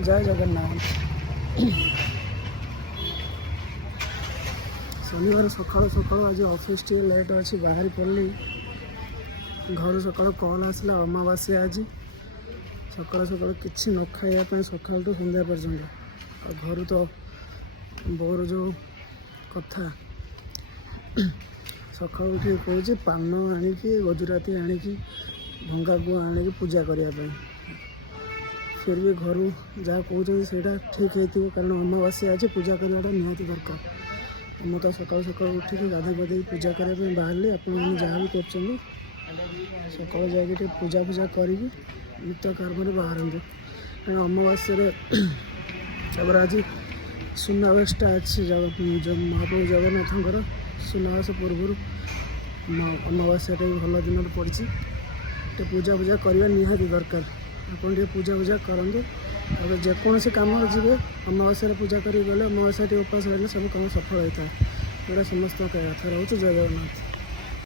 जय जगन्नाथ। शनिवार सकाल सकाल आज ऑफिस टी लेट अच्छी बाहरी पड़ी घर सकाल कॉल आसला अमावास्या आज सकाल सकाल किसी न खाइबा सकाल टू संध्या पर्यंत घर तो बोर जो कथा सकाल उठी कहे पान आणिकी गजुराती आणिकी भंगा को आणिकी पूजा करने फिर भी घर जहाँ कहते से ठीक है कारण अमावास्या आज पूजा करवाटा निहाती दरकार। मैं तो सकाल सकाल उठिक गाधे पाधे पूजा करने बाहर आप जहाँ भी कर सकाल जाके पूजा पूजा करी नित्य कर्म बाहर कारण अमावास्या आज सुनावेशटा अच्छी महाप्रभु जगन्नाथ सुनावेश पूर्व अमावास्याटा भी भल दिन पड़ी पूजा पूजा करवा निहाती दरकार। आपन पूजा पूजा करेंगे अगर जेकोसी कम जी अमावास्या पूजा कर गले अमावास्या उपास रही सब कम सफल होता है। समस्त कहता रोच जय जगन्नाथ।